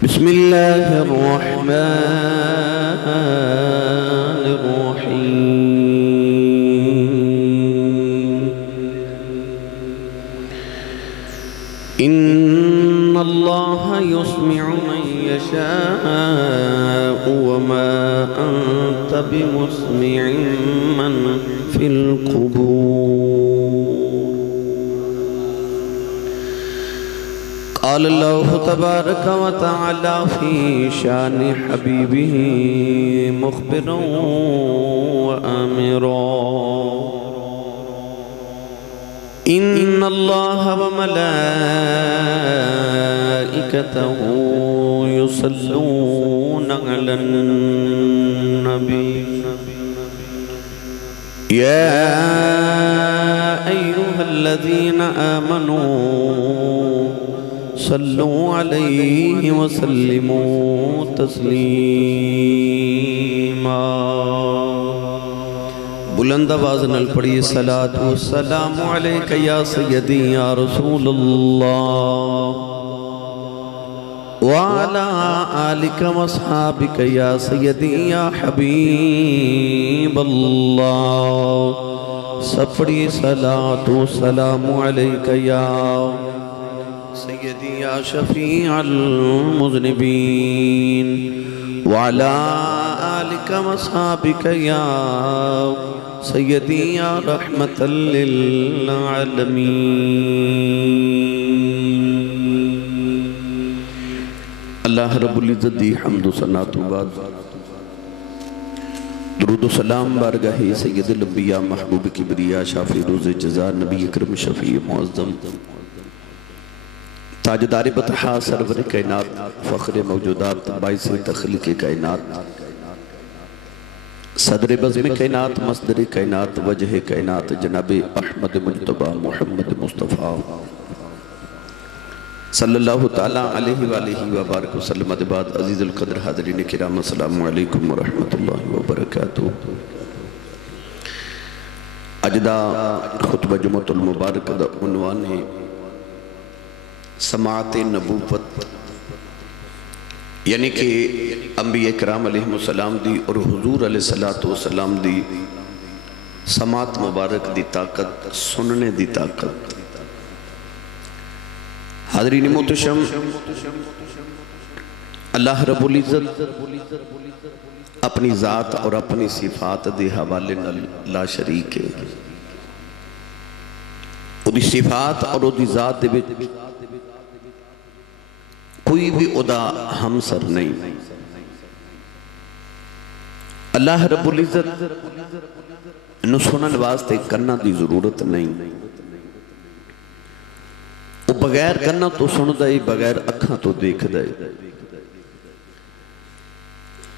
بسم الله الرحمن الرحيم إن الله يسمع من يشاء وما أنت بمسمع من في القبور قال الله تبارك وتعالى في شان حبيبه مخبرا وآمرا إن الله وملائكته يصلون على النبي يا أيها الذين آمنوا صلوا عليه وسلموا تسلیما بلند آواز نال پڑھیے صلاۃ والسلام علیک یا سیدی یا رسول اللہ وعلی آلک واصحابک یا سیدی یا حبیب اللہ سب پڑھیے صلاۃ والسلام علیک یا سیدی یا شفیع المذنبین وعلا آلک واصحابک یا سیدی یا رحمت للعالمین اللہ رب العزت دی حمد و ثنا تو بعد درود و سلام بارگاہ سید الانبیاء محبوب کبریا شافی روز جزا نبی اکرم شفیع معظم تاجدار بطحا سرور کائنات فخر موجودات باعث تخلیق کائنات صدر بزم کائنات مصدر کائنات وجہ کائنات جناب احمد مجتبہ محمد مصطفیٰ صلی اللہ تعالیٰ علیہ وآلہ وبارک وسلم بعد عزیز القدر حاضرین کرام السلام علیکم ورحمت اللہ وبرکاتہ اجدہ خطبہ جمعۃ المبارک دا عنوان ہے سماعت نبوت یعنی کہ انبیاء کرام علیہ السلام دی اور حضور علیہ السلام دی سماعت مبارک دی طاقت سننے دی طاقت حاضرین محتشم اللہ رب العزت اپنی ذات اور اپنی صفات دے حوالے لا شریک ہے وہ دی صفات اور وہ دی ذات دے کوئی بھی عدا ہمسر نہیں اللہ رب العزت نو سنن واسطے کرنا دی ضرورت نہیں وہ بغیر کرنا تو سن دائی بغیر اکھاں تو دیکھ دائی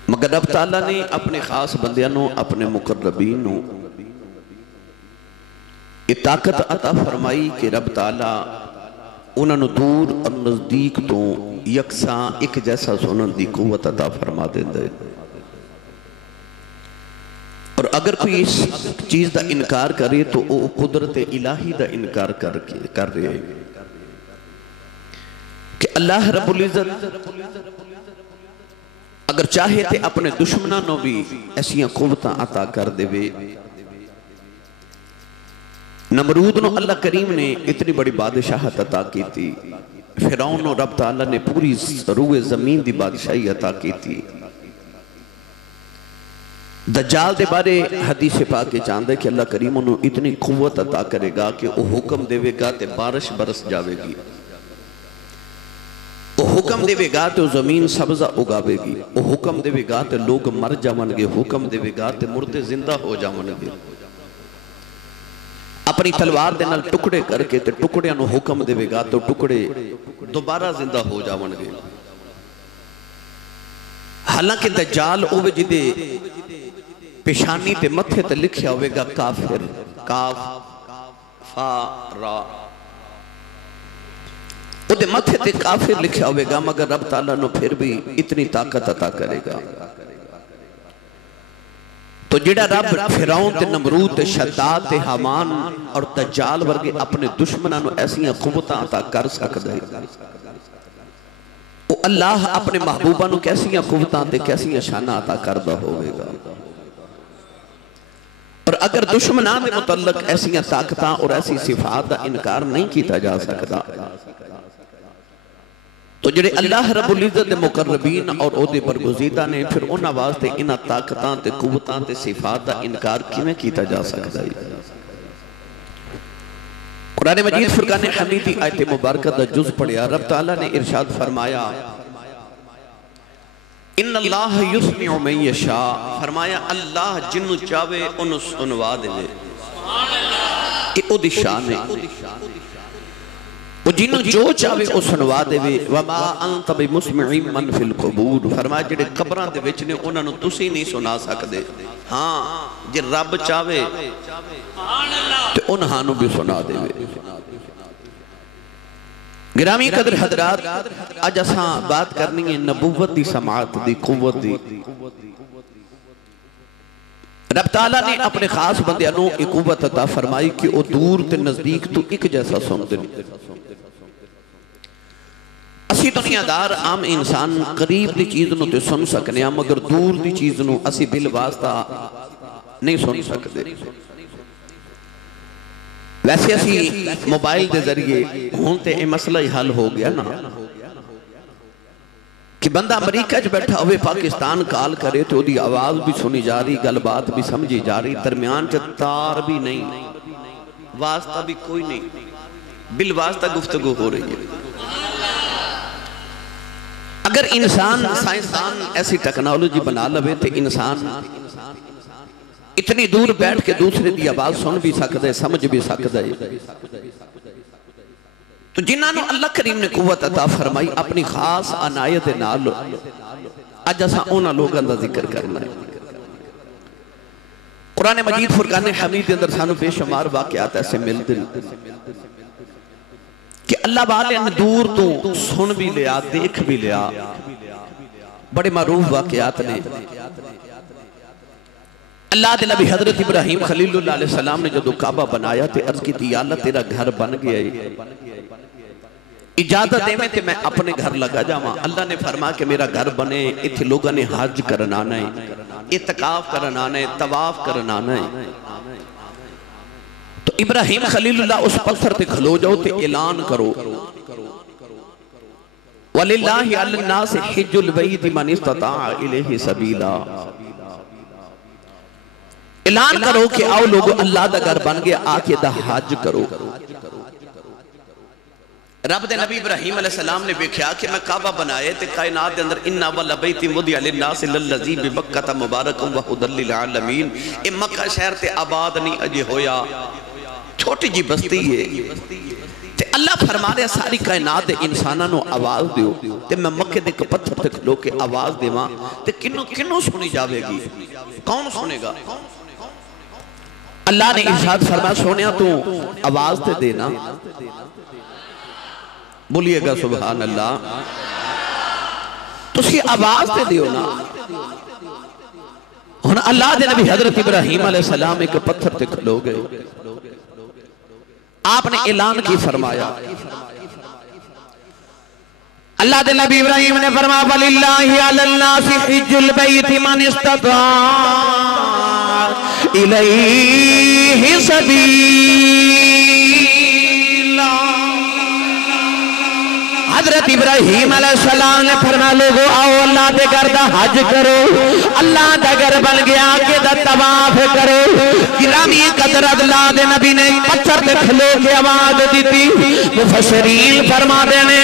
مگر رب تعالیٰ نے اپنے خاص بندیانوں اپنے مقربینوں یہ طاقت عطا فرمائی کہ رب تعالیٰ انہوں نے دور اور نزدیک تو یکساں ایک جیسا سنن دی قوت عطا فرما دیں دے اور اگر کوئی اس چیز دا انکار کرے تو وہ قدرت الہی دا انکار کر رہے ہیں کہ اللہ رب العزت اگر چاہے تے اپنے دشمنانوں بھی ایسیاں قوتاں عطا کر دے وے نمرود نو اللہ کریم نے اتنی بڑی بادشاہت عطا کی تھی فرعون نو رب تعالیٰ نے پوری روح زمین دی بادشاہی عطا کی تھی دجال دے بارے حدیث پاک کے چاندے کہ اللہ کریم انہوں اتنی قوت عطا کرے گا کہ وہ حکم دے گا تے بارش برس جاوے گی وہ حکم دے گا تے زمین سبزہ اگاوے گی وہ حکم دے گا تے لوگ مر جاون گے حکم دے گا تے مردے زندہ ہو جاون گے اپنی تلوار دے نال ٹکڑے کر کے تے ٹکڑے انہوں حکم دے گا تو ٹکڑے دوبارہ زندہ ہو جاون گے حالانکہ دجال اوہ جدے پیشانی تے متھے تے لکھیا ہوئے گا کافر کاف فا را وہ دے متھے تے کافر لکھیا ہوئے گا مگر رب تعالیٰ نو پھر بھی اتنی طاقت عطا کرے گا تو جڑا رب فرعون تے نمرود تے شداد تے حامان اور دجال ورگے اپنے دشمنانو ایسیاں قوتاں عطا کر سکتا ہے وہ اللہ اپنے محبوبہ نو کیسیاں قوتاں تے کیسیاں شانہ عطا کردہ ہوئے گا. اور اگر دشمنان دے متعلق ایسیاں طاقتاں اور ایسی صفات دا انکار نہیں کیتا جا سکتا تو جڑے اللہ رب العزت دے مقربین اور او دے برگزیدہ نے پھر انہاں واسطے انہاں طاقتاں تے قوتاں تے صفات دا انکار کیویں کیتا جا سکتا ہے. قرآن مجید فرقان حمیدی آیت مبارکہ دا جز پڑھیا. رب تعالیٰ نے ارشاد فرمایا ان اللہ یسمع من یشاء، فرمایا اللہ جنو چاہے انہوں سنوا دے کہ او دی شان ہے. وہ جنو جو چاہے او سنوا دے وما انت بمسمع من فی القبور، فرمایا جڑے قبراں دے وچ نے انہاں نو تسی نہیں سنا سکدے. ہاں جے رب چاہے تو انہاں نو بھی سنا دے. گرامی قدر حضرات، آج اساں بات کرنی ہے نبوت دی سماعت دی قوت دی. رب تعالیٰ نے اپنے خاص بندے انہوں ایک قوت عطا فرمائی کہ وہ دور تے نزدیک تو ایک جیسا سن دیں. اسی دنیا دار عام انسان قریب دی چیز نو تے سن سکنے ہیں مگر دور دی چیز نو اسی بالواسطہ نہیں سن سکتے. ویسے اسی موبائل دے ذریعے ہونتے اے مسئلہ ہی حل ہو گیا نا کہ بندہ امریکہ جو بیٹھا ہوئے پاکستان کال کرے تو دی آواز بھی سنی جا رہی، گل بات بھی سمجھی جا رہی، درمیان تار بھی نہیں، واسطہ بھی کوئی نہیں، بالواسطہ گفتگو ہو رہی ہے. اگر انسان سائنسدان ایسی ٹیکنالوجی بنا لوے تو انسان اتنی دور بیٹھ کے دوسرے دی آواز سن بھی سکتا ہے، سمجھ بھی سکتا ہے. تو جنہاں نو اللہ کریم نے قوت عطا فرمائی اپنی خاص عنایت نال اج اساں انہاں لوگاں دا ذکر کرنا ہے. قرآن مجید فرقان حمید اندر سانو بے شمار واقعات ایسے ملتے کہ اللہ والے نے دور تو سن بھی لیا، دیکھ بھی لیا. بڑے معروف واقعات نے. اللہ دے نبی حضرت ابراہیم خلیل اللہ علیہ السلام نے جدو کعبہ بنایا تے عرض کی تھی اللہ تیرا گھر بن گیا ہے، اجازت دے میں تے میں اپنے گھر لگا جاواں. اللہ نے فرمایا کہ میرا گھر بنے اتھے لوگوں نے حج کرنا ہے، اعتکاف کرنا ہے، طواف کرنا ہے. تو ابراہیم خلیل اللہ اس پتھر تے کھلو جاؤ تے اعلان کرو وَلِلَّهِ عَلَى النَّاسِ حِجُّ الْبَيْتِ مَنِ اسْتَطَاعَ إِلَيْهِ سَبِيلًا. اعلان کرو کہ آؤ لوگو اللہ دا گھر بن گیا آکے دا حج کرو. رب دے نبی ابراہیم علیہ السلام نے بیکھیا کہ میں کعبہ بنائے تے کائنات دے اندر اِنَّا وَلَبَيْتِ وُدِعَ لِلنَّاسِ لَلَّذِي بِمَكَّةَ مُبَارَكٌ وَهُدًى لِلْعَالَمِينَ. اے مکہ شہر تے آباد نہیں اجے ہویا، چھوٹی جی بستی ہے. تے اللہ فرما رہے ساری کائنات دے انسانہ نو آواز دیو تے میں مکہ دے پتھر تے کھلو کے آواز دیواں تے کنو سنی جاوے گی، کون سنے گا؟ اللہ نے ارشاد فرمایا سونیا تو آواز تے دینا. بولیے گا سبحان اللہ. تو اسی آواز تے دیو نا. ہن اللہ دے نبی حضرت ابراہیم علیہ السلام ایک پتھر تے کھلو گئے. آپ نے اعلان کی فرمایا. اللہ دے نبی ابراہیم نے فرمایا وَلِلَّهِ عَلَى النَّاسِ حِجُّ الْبَيْتِ مَنِ اسْتَطَاعَ إِلَيْهِ سَبِيلًا. حضرت ابراہیم علیہ السلام نے فرمایا لوگو آؤ اللہ دے گھر دا حج کرو، اللہ دا گھر بن گیا کہ دا طواف کرو. گرامی قدر اللہ دے نبی نے پتھر دے کھلو کے آواز دیتی. مفسرین فرما دینے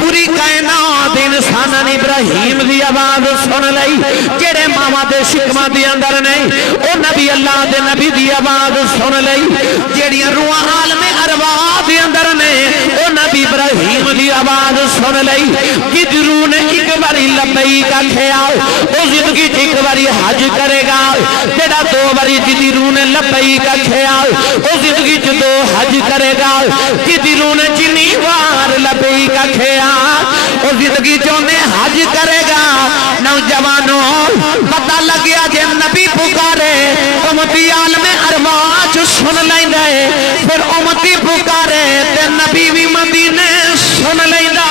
پوری کائنات انساناں نے ابراہیم دی آواز سن لئی. جڑے ماما دے شکمہ دی اندر نہیں او نبی اللہ دے نبی دی آواز سن لئی. جڑی روح عالم ارواح دی اندر نے او نبی ابراہیم دی آواز سن لئی. جدرو نے ایک باری لبئی کا کھیاؤ او زندگی ایک باری حج کرے گا. جڑا دو باری جدرو نے لبئی کا کھیاؤ او زندگی دو حج کرے گا. جدرو نے جنی وار لبئی کا کھیاؤ او زندگی چونے حج کرے گا. نوجوانوں پتہ لگیا جے نبی پکارے امتی عالم ارواح سن لیں دے، پھر امتی پکارے تے نبی بھی مدینے سن لیں دا.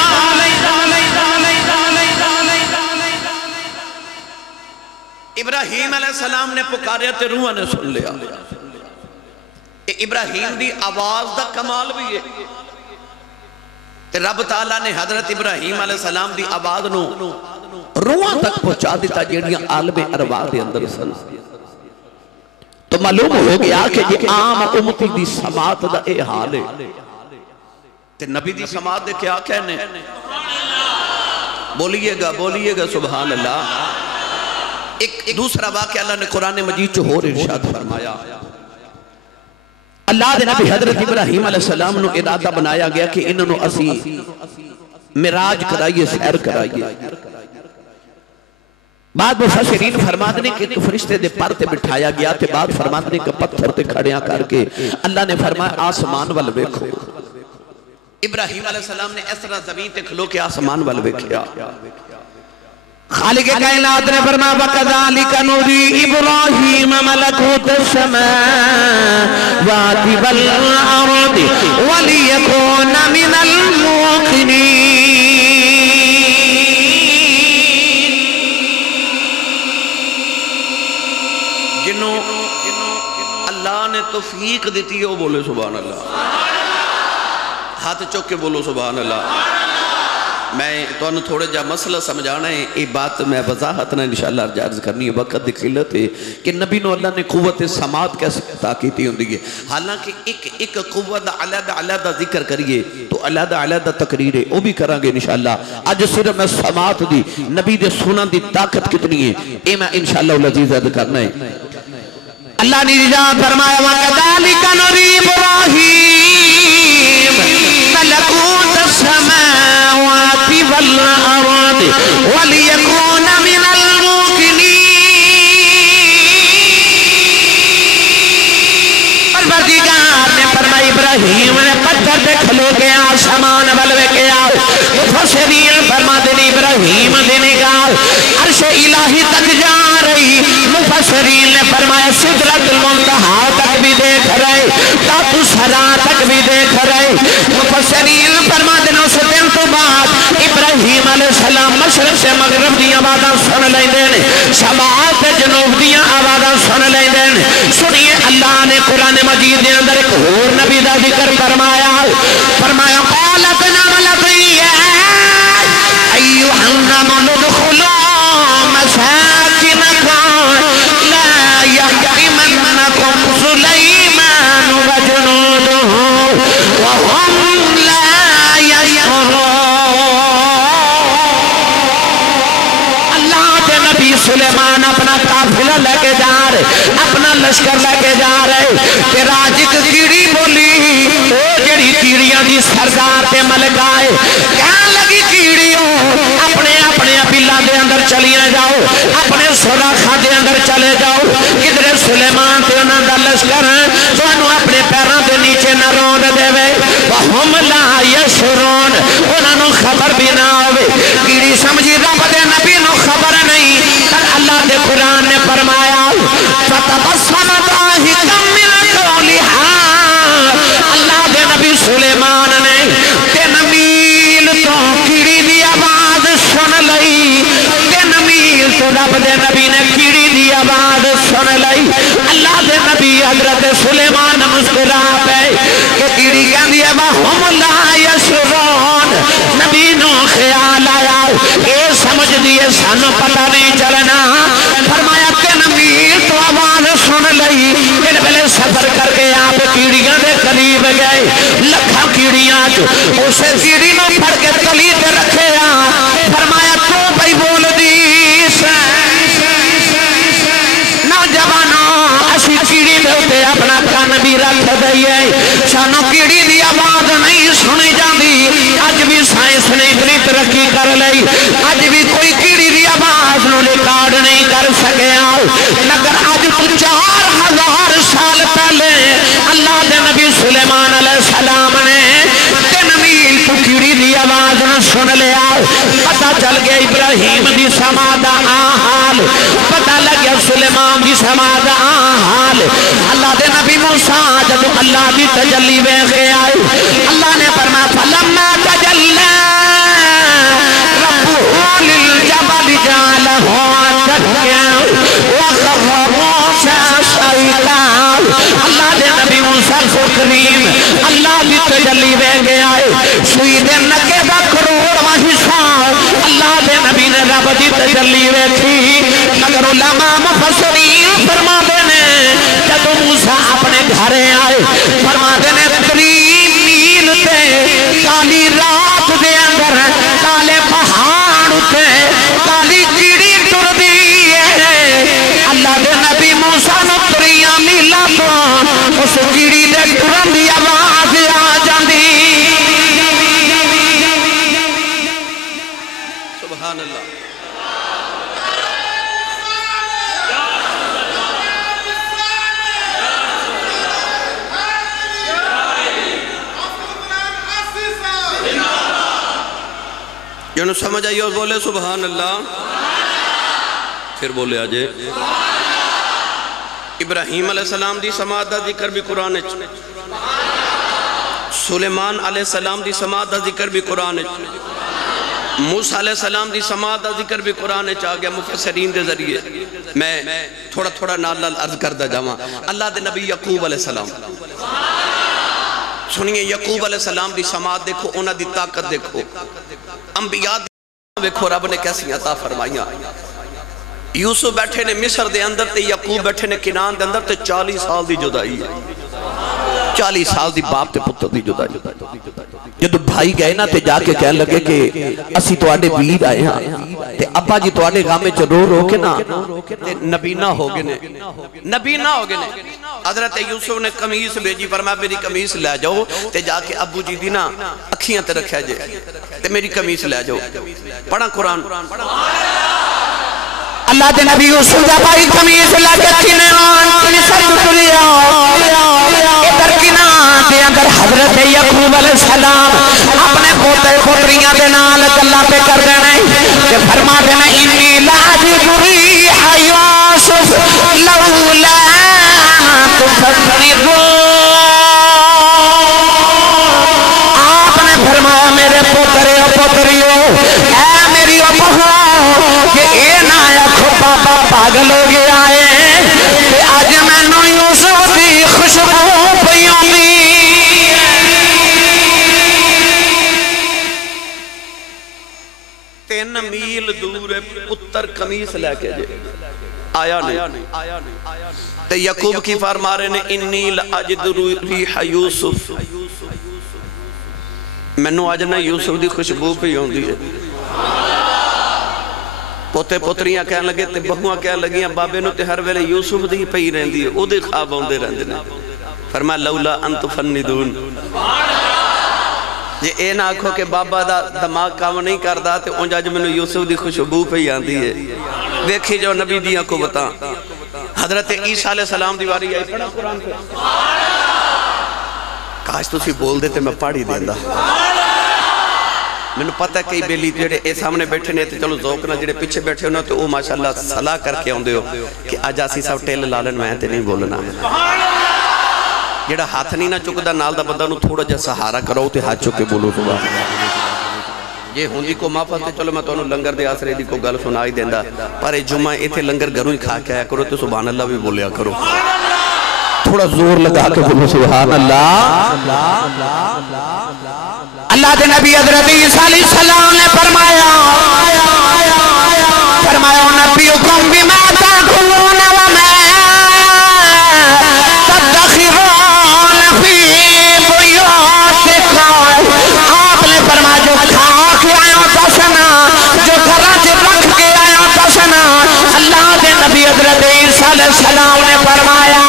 ابراہیم علیہ السلام نے پکاریا تے روحاں نے سن لیا. ابراہیم دی آواز دا کمال بھی ہے تے رب تعالیٰ نے حضرت ابراہیم علیہ السلام دی آواز نو روحاں تک پہنچا دیتا جیڑیاں عالم ارواح دے اندر سن. تو معلوم ہو گیا کہ یہ عام امتی دی سماعت دا اے حال ہے تے نبی دی سماعت دے کیا کہنے. بولیے گا سبحان اللہ. ایک دوسرا واقعہ اللہ نے قرآن مجید چو ہور ارشاد فرمایا. اللہ دے نبی حضرت ابراہیم علیہ السلام نو ارادہ بنایا گیا کہ انہوں اسی معراج کرائیے سیر کرائیے. بعد مفسرین فرماتے ہیں کہ ایک فرشتے دے پر تے بٹھایا گیا تے بعد فرماتے ہیں کہ پتھر تے کھڑیاں کر کے اللہ نے فرمایا آسمان وال ویکھو. ابراہیم علیہ السلام نے اس طرح زمین تے کھلو کے آسمان وال ویکھیا. خالق کائنات نے فرمایا وَكَذَلِكَ نُرِي إِبْرَاهِيمَ مَلَكُوتَ السَّمَاوَاتِ وَالْأَرْضِ وَلِيَكُونَ مِنَ الْمُوقِنِينَ. جنہوں اللہ نے توفیق دیتی ہے وہ بولے سبحان اللہ. ہاتھ چوک کے بولو سبحان اللہ. میں تو انہوں تھوڑے جا مسئلہ سمجھانا ہے. یہ بات میں وضاحت نہ انشاءاللہ ارجارز کرنی ہے. وقت دکھلت ہے کہ نبی نو اللہ نے قوت سماعت کیسے تاکیتی ہوں دیئے. حالانکہ ایک قوت علیحدہ ذکر کریے تو علیحدہ تقریر ہے وہ بھی کرانگے انشاءاللہ. آج صرف میں سماعت دی نبی دے سنن دی طاقت کتنی ہے اے میں انشاءاللہ العزیز عد کرنا ہے. اللہ نے رجاء فرمایا وَكَذَلِكَ نُرِي إِبْرَاهِيمَ مَلَكُوتَ السَّمَاوَاتِ وَالْأَرْضِ وَلِيَكُونَ مِنَ الْمُوقِنِينَ. پروردگار نے فرمایا ابراہیم نے پتھر دے کھلو کے آسمان بلوے کے آؤ. مفسرین فرماتے ہیں ابراہیم دے نگاہ عرش الہی تک جا رہی. مفسرین نے فرمایا سدرۃ المنتہا تک بھی دیکھ رہے تات الثری تک بھی دیکھ رہے. مفسرین فرماتے ہیں اس دن تو بعد ابراہیم علیہ السلام مشرق سے مغرب دی آوازاں سن لیندے نے شمال سے جنوب دی آوازاں سن لیندے نے. سنیے اللہ نے قرآن مجید دے اندر ایک اور نبی دا ذکر فرمایا قالت نملۃ ایھا النمل ادخلوا مساکنکم لا یحطمنکم سلیمان وجنودہ وهم لا یشعرون. اللہ کے نبی سلیمان اپنا قافلہ لے کے جا رہے اپنا لشکر لے کے جا رہے کہ راج ایک کیڑی بولی او جڑی کیڑیاں دی سردار تے ملک آئے کہاں لگی کیڑیوں اپنے بلّہ دے اندر چلیاں جاؤ اپنے سوراخہ دے اندر چلے جاؤ. کدھر سلیمان تے انہاں دا لشکر تو انہوں اپنے پیروں دے نیچے نہ روند دے وے وَهُمْ لَا يَشْعُرُونَ. انہاں نو خبر بھی نہ ہوئے. کیڑی سمجھی رب دے نبی نو خبر نہیں. تر اللہ دے قرآن نے فرمایا فَتَبَسَّمَ ضَاحِكًا مِنْ قَوْلِهَا. اللہ دے نبی سلیمان نے تین میل تو کیڑی دی آواز سن لئی. تین میل تو رب دے نبی نے کیڑی دی آواز سن لئی. اللہ دے نبی حضرت سلیمان مسکرا پے کہ کیڑی کہندی ہے وَهُمْ لَا يَشْعُرُونَ. نبی نو خیال آیا اے سمجھ دیئے سانو پتہ نہیں چلنا. فرمایا تین میل تو آواز سن لئی. ان بلے سفر کر کے آپ کیڑیاں دے قریب گئے. لکھا کیڑیاں اسے کیڑی نو پھڑ کے تلی تے رکھے فرمایا تو بھائی بول دی نوجوانوں اسی کیڑی دے اتے اپنا کان بھی رکھ دئیے. سانو کیڑی دی آواز نہیں سنی جاندی. اج بھی سائنس نے اتنی ترقی کر لئی اج بھی کوئی کیڑی دی آواز نو ریکارڈ نہیں کر سکیا. مگر اج تو 4000 سال پہلے اللہ دے نبی سلیمان علیہ السلام نے 3 میل تو کیڑی دی آواز نہ سن لیا. پتہ چل گیا ابراہیم دی سما دا حال. پتہ لگیا سلیمان دی سما دا حال. اللہ دے نبی موسیٰ جب اللہ دی تجلی ویکھ کے آئے اللہ نے فرمایا فلما تجلی ربہ للجبل جعلہ دکا کریم اللہ دی تجلی وے گیا ہے سوئی دے نکے دا کروڑواں حصہ اللہ دے نبی نے رب دی تجلی وے تھی مگر علماء مفسرین فرما دینے جب موسیٰ اپنے گھرے آئے فرما دینے 3 میل تے کالی رات دے اندر کالے پہاڑ تے کالی چیڑی ٹر دی ہے اللہ دے نبی موسیٰ نے 3 میلہ تو اس چیڑی دے ٹرن دی آواز آ جاندی سبحان اللہ جنہوں سمجھ آئیے اور بولے سبحان اللہ پھر بولے آجے ابراہیم علیہ السلام دی سماعت دا ذکر بھی قرآن سلیمان علیہ السلام دی سماعت دا ذکر بھی قرآن موسیٰ علیہ السلام دی سماعت دا ذکر بھی قرآن چاہ گیا مفسرین دے ذریعے میں تھوڑا نال عرض کردہ جاواں اللہ دے نبی یعقوب علیہ السلام سنیے یعقوب علیہ السلام دی سماعت دیکھو انہاں دی طاقت دیکھو انبیاء دیکھو رب نے کیسی عطا فرمائیاں یوسف بیٹھے نے مصر دے اندر تے یعقوب بیٹھے نے کنان دے اندر تے 40 سال دی جدائی ہے 40 سال دی باپ تے پتر دی جدائی جدو بھائی گئے نا تے جا کے کہنے لگے کہ اسی تو آنے ویر آئے ہاں تے ابا جی تو آنے غامے چو رو کے نا تے نبینہ ہو گئے حضرت یوسف نے قمیص بھیجی فرمایا میری قمیص لے جاؤ تے جا کے ابو جی دی نا اکھیاں تے رکھا جے تے میری قمیص لے جاؤ پڑھا قرآن اللہ دے نبی یوسف دا بھائی قمیص لے کے کنان مصر چلی ادھر کنان دے اندر حضرت یعقوب علیہ السلام اپنے پوتے پوتریاں دے نال گلاں پہ کر دینے کہ فرما دینے انی لاجد ریح یوسف لولا تفردون آپ نے فرمایا میرے پوترے و پوتریوں اے میری بہو کہ اے نایا کھو بابا پاگل ہو گیا ہے کہ آج میں نو یوسف دی خوشبو پیوں دی 3 میل دور پتر قمیص لے کے جے آیا نہیں تے یعقوب کی فرما رہے نے انی لاجد ریح یوسف میں نو آج نہ یوسف دی خوشبو پیوں دی ہے پوتے پوتریاں کہنے لگے تے بہوਆਂ کہنے لگیاں بابے نو تے ہر ویلے یوسف دی پئی رہندی ہے او دے خواب اوندے رہندے نے فرمایا لولا ان تفندون جے اے نہ آکھو کہ بابا دا دماغ کام نہیں کردا تے اونج اج مینوں یوسف دی خوشبو پئی آندی ہے دیکھی جو نبی دیاں کو بتا حضرت عیسیٰ علیہ السلام دی واری آئی پڑھا قرآن پہ کاش تسی بول دیتے میں پڑھ ہی دیندا میں نے پتہ کئی بیلی جڑے اے سامنے بیٹھے نے تے چلو ذوق نہ جڑے پیچھے بیٹھے ہونا تے او ماشاءاللہ صلاح کر کے آندے ہو کہ آج آسی صاحب ٹیل لالن میں تے نہیں بولنا جڑا ہاتھ نہیں نہ چکدا نال دا بندہ نو تھوڑا جا سہارا کرو تے ہاتھ چک کے بولو سبحان اللہ یہ ہوندی کو معافت تے چلو میں تانوں لنگر دے آسرے دی کو گل سنائی دیندا پر اے جمعہ ایتھے لنگر گھروں ہی کھا کے آیا کرو تے سبحان اللہ بھی بولیا کرو تھوڑا زور لگا کے بولو سبحان اللہ اللہ دے نبی حضرت عیسیٰ علیہ السلام نے فرمایا نبیکم بما تاکلون وما تدخرون فی بیوتکم آپ نے فرمایا جو کھا کے آیا تسنا جو گھراں سے رکھ کے آیا تسنا اللہ دے نبی حضرت عیسیٰ علیہ السلام نے فرمایا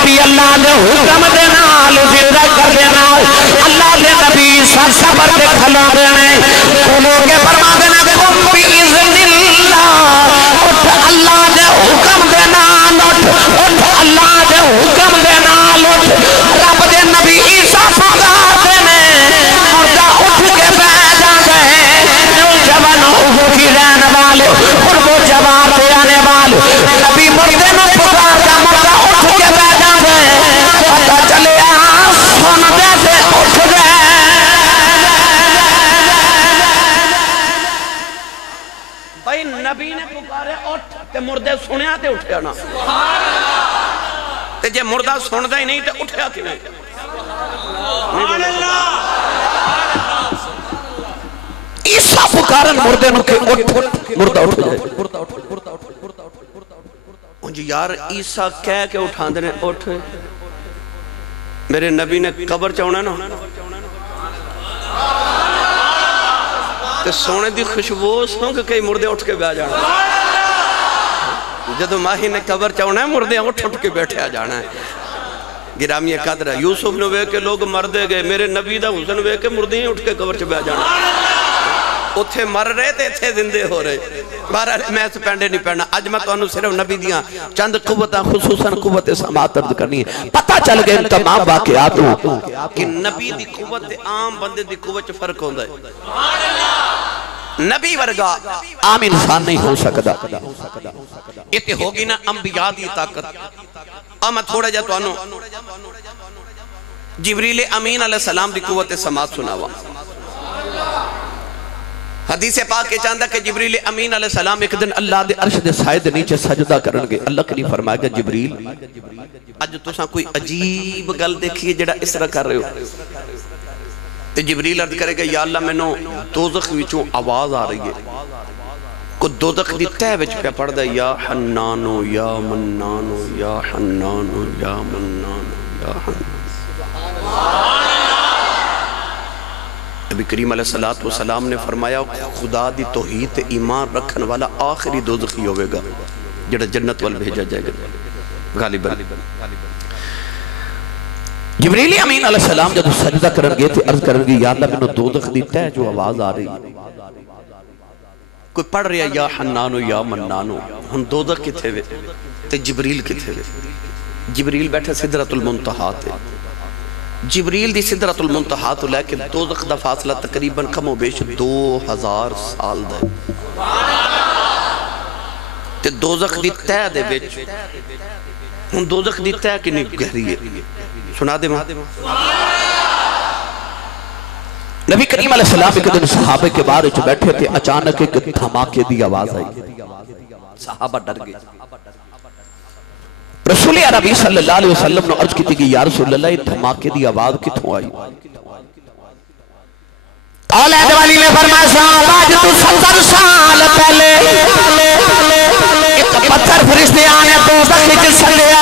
بھی اللہ نے حکم دینا زندہ کر دینا اللہ نے نبی سر صبر دے کھلا دینے کھولو کے فرما دینا کم بھی اذن اللہ اٹھ اللہ نے حکم دینا اٹھ اللہ نے حکم دینا رب دے نبی عیسیٰ سودا دینے مردہ اٹھ کے بیٹھ گئے نوجوان ہو کی رہنے والے اور وہ جواب دے آنے والے نبی مردے میں پکار دا مردہ اٹھ کے بیٹھ پتہ چلے سن دے اٹھ گئے تے مردے سنیا تے اٹھیا نا تے جے مردہ سن دا ہی نہیں تے اٹھیا کی نہیں عیسیٰ پکارن مردے نو کہ اٹھ مردہ اٹھ جائے جی یار عیسیٰ کہہ کے اٹھان دینے اٹھ میرے نبی نے قبر چاہونا نا تے سونے دی خوشبو سنو کہ کئی مردے اٹھ کے بیٹھ جانا جدو ماہی نے قبر چاہونا ہے مردے اٹھ کے بیٹھے آ جانا ہے گرامی قدر ہے یوسف نے وے کہ لوگ مردے گئے میرے نبی دا حسن وے کہ مردے ہی اٹھ کے قبر چ بیٹھ جانا اتھے مر رہے تھے اتھے زندے ہو رہے بہرحال میں اس پینڈے نہیں پڑھنا اج میں تو انہوں صرف نبی دیاں چند قوتاں خصوصاً قوت سماعت عرض کرنی ہے پتہ چل گئے ان تمام واقعات ہوں کہ نبی دی قوت عام بندے دی قوت چ فرق ہوندہ ہے نبی ورگا عام انسان نہیں ہو سکتا یہ ہوگی نا انبیاء دی طاقت میں تھوڑا جا تو انہوں جبریل امین علیہ السلام دی قوت سماعت سناوا حدیث پاک کے چاندہ کہ جبریل امین علیہ السلام ایک دن اللہ دے عرش دے سائے دے نیچے سجدہ کرنگے اللہ کے نہیں فرمائے گا جبریل آج تو ساں کوئی عجیب گل دیکھئے جڑا اس طرح کر رہے ہو تو جبریل عرض کرے گا یا اللہ میں نو دوزخ ویچوں آواز آ رہی ہے کو دوزخ دی تہ وچ پہ پڑھ دا یا حنانو یا منانو یا حنانو یا منانو یا حنانو نبی کریم علیہ السلام نے فرمایا خدا دی توحید ایمان رکھن والا آخری دوزخی ہوئے گا جڑا جنت وال بھیجا جائے گا غالباً جبریل امین علیہ السلام جب سجدہ کرن گئے تھے عرض کرن گئے یا اللہ میں نے دوزخ دی تہ جو آواز آ رہی کوئی پڑھ رہا یا حنانو یا منانو ہم دوزخ کی تھے تے جبریل کی تھے جبریل بیٹھے سدرۃ المنتہا تھے جبریل دی سدرۃ المنتہا تو لے کے دوزخ دا فاصلہ تقریباً کم و بیش 2000 سال دے تے دوزخ دی تہ دے بیچ ہم دوزخ دی تہ کی نہیں گہری ہے سنا دے ماں نبی کریم علیہ السلام ایک دن صحابہ کے بارے چ بیٹھے تھے اچانک ایک دھماکے دی آواز آئی صحابہ ڈر گئے رسول عربی صلی اللہ علیہ وسلم نے عرض کی تھی کہ یا رسول اللہ یہ دھماکے دی آواز کتھوں آئی اولاد والی نے فرمایا صاحب آج تو 70 سال پہلے ایک پتھر فرشتے آنے دوزخ وچ سلیا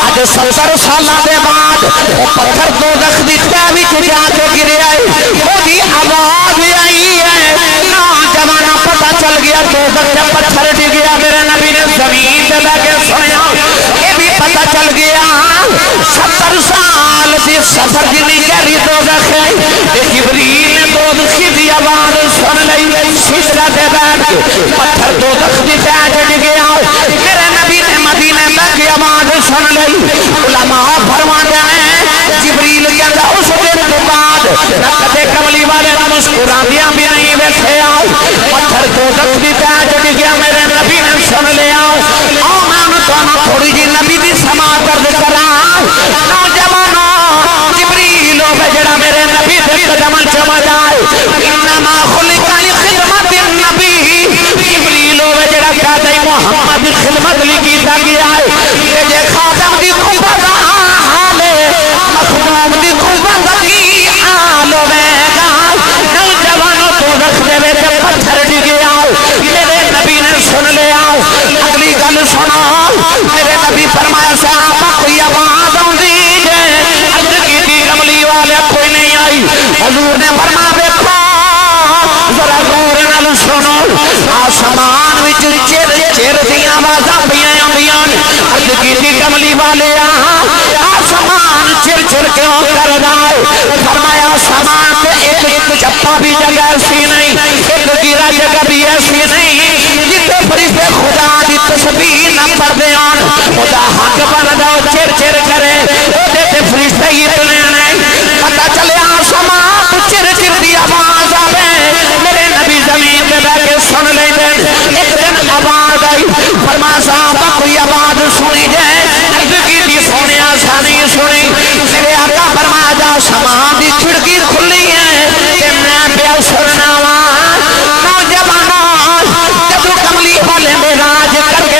آج 70 سالہ دے بعد وہ پتھر دوزخ دی تہ وچ جا کے گرے آئے وہ دی آواز آئی ہے نوجوانہ پتہ چل گیا دوزخ سے پتھر ڈگیا میرے نبی نے زمین پہ لے کے سنیا یہ بھی پتہ چل گیا 70 سال سے سفر جنی گہری دوزخ ہے جبریل نے دوزخی دی آواز سن لئی سجدہ دے بیٹھ کے پتھر دوزخ دی تہ ڈگیا میرے نبی نے مدینے میں کی آواز سن لئی علماء فرماتے ہیں جبریل کہتا اس دن کے بعد نقد کملی والے مسکران دیا بھی نہیں بیٹھے آؤ پتھر دوزخ دی تہ ڈگیا میرے نبی نے سن لیا آؤ میں تو تھوڑی جی نبی دی سماعت کرد کرا نوجوانوں جبریل جڑا میرے نبی دے قدم چما جائے انما خلق لخدمت النبی جبریل جڑا کہتا ہے محمد خدمت لکی تا گیا ہے یہ جے خادم دی قوت حال مخدوم دی قوت کی حال ہوگا نوجوانوں تو رکھ دے وے پتھر ڈگیا میرے نبی نے سن لیا اگلی گل سنا میرے نبی فرمایا صحابہ کوئی آواز آندی ہے عرض کی تھی کملی والے کوئی نہیں آئی حضور نے فرمایا دیکھو ذرا غور نال سنو آسمان وچ چر چر دی آوازاں پیاں آندیاں عرض کی تھی کملی والے آسمان چر چر کیوں کردا ہے فرمایا آسمان تے ایک چپا بھی جگہ ایسی نہیں ایک گرا جگہ بھی ایسی نہیں جتے فرشتے خدا دی تسبیح نہ پڑھدے ہون خدا حق بندا چر چر کرے اودے تے فرشتے ہی اتنے نہیں پتہ چلے آسمان چر چر دی آواز آوے میرے نبی زمین پہ بیٹھ کے سن لے دے ایک دن آواز آئی فرمایا صحابہ کوئی آواز سنی جائے عرض کی بھی سونے آسانی سنی میرے آقا فرمایا جا سمان دی کھڑکی کھلی ہے کہ میں پہ سننا نوجوانوں جب کملی والے میں راج کر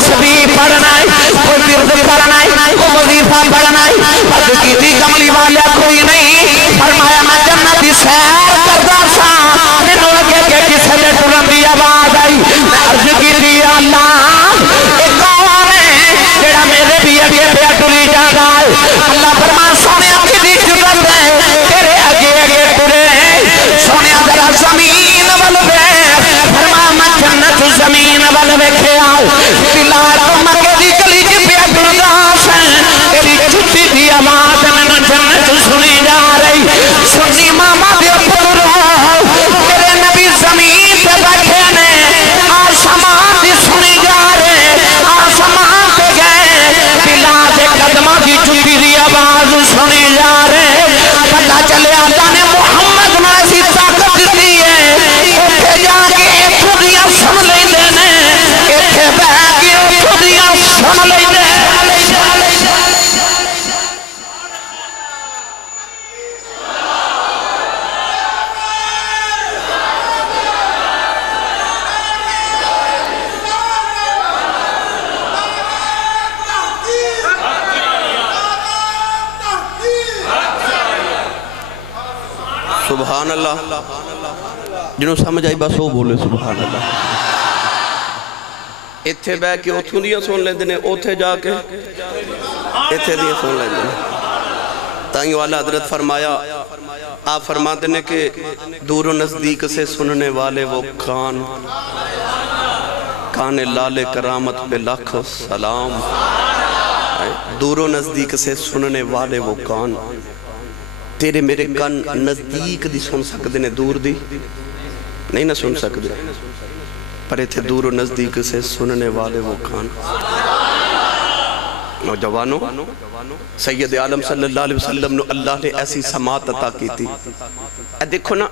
تسبیح پڑھنا ہے کوئی ورد پڑھنا ہے کوئی وظیفہ پڑھنا ہے حج کی تھی کملی والا کوئی نہیں فرمایا میں جنت کی سیر کردا سا مینوں لگے کہ کسے دے ٹرن دی آواز آئی میں عرض کی تھی اللہ اے کون ہے جڑا میرے بھی اگے پہ ٹری جاندا ہے اللہ فرمایا سونے کدی جرت ہے تیرے اگے اگے ٹرے سونے ذرا زمین ول ویکھ فرمایا میں جنت زمین ول ویکھیا دلار مکے دی گلی وچ پیا ٹردا سا تیری چھٹی دی آواز میں جنت سنی جا رہی سنی ماما دے پترو تیرے نبی زمین تے بیٹھے نے آسمان دی سنی جا رہے آسمان تے گئے دلار دے قدماں دی چھٹی دی آواز سنی جا رہے پتہ چلے اللہ نے محمد میں ایسی طاقت دی ہے اوتھے جا کے اتھوں دیاں سن لیندے نے ایتھے بیٹھ کے اتھوں دیاں سن لیندے سبحان اللہ جنہوں سمجھ آئی بس وہ بولے سبحان اللہ اتھے بے کے اتھوں دیا سن لیندے نے اتھے جا کے اتھے دیا سن لیندے نے تائیں والا حضرت فرمایا آپ فرماتے ہیں کہ دور و نزدیک سے سننے والے وہ کان لال کرامت پہ لاکھ سلام دور و نزدیک سے سننے والے وہ کان تیرے میرے کان نزدیک دی سن سکتے نے دور دی نہیں نہ سن سکتے پر ایتھے دور و نزدیک سے سننے والے وہ کان نوجوانوں سید عالم صلی اللہ علیہ وسلم نے اللہ نے ایسی سماعت عطا کی تھی اے دیکھو نا